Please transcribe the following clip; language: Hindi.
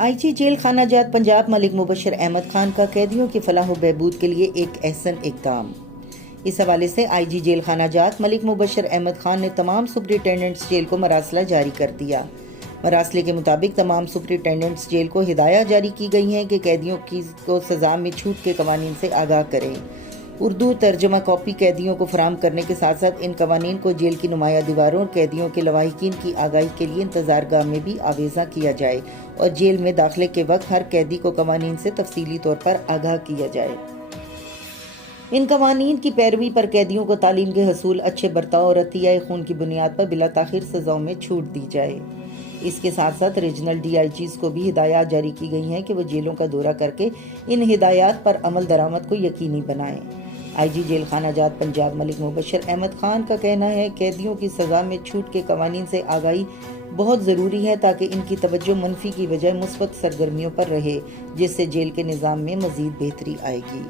आईजी जेल खाना जात पंजाब मलिक मुबशर अहमद खान का कैदियों की फलाह व बहबूद के लिए एक अहसन इक़दाम। इस हवाले से आईजी जेल खाना जात मलिक मुबशर अहमद खान ने तमाम सुपरिटेंडेंट्स जेल को मरासला जारी कर दिया। मरासले के मुताबिक तमाम सुपरिटेंडेंट्स जेल को हिदायत जारी की गई हैं कि कैदियों को सज़ा में छूट के कवानीन से आगाह करें। उर्दू तर्जमा कॉपी कैदियों को फराम करने के साथ साथ इन कवानीन को जेल की नुमाया दीवारों और कैदियों के लवाहिकीन की आगाही के लिए इंतजार गाह में भी आवेज़ा किया जाए और जेल में दाखिले के वक्त हर कैदी को कवानीन से तफसीली तौर पर आगाह किया जाए। इन कवानीन की पैरवी पर कैदियों को तालीम के हसूल, अच्छे बर्ताव और अतिया खून की बुनियाद पर बिला ताखिर सज़ाओं में छूट दी जाए। इसके साथ साथ रीजनल DIGs को भी हिदायत जारी की गई हैं कि वो जेलों का दौरा करके इन हिदायत पर अमल दरामद को यकीनी बनाएं। आईजी जेल खाना जात पंजाब मलिक मुबशर अहमद खान का कहना है कैदियों की सज़ा में छूट के कवानीन से आगाही बहुत ज़रूरी है ताकि इनकी तवज्जो मनफी की बजाय मुस्बत सरगर्मियों पर रहे, जिससे जेल के निज़ाम में मज़ीद बेहतरी आएगी।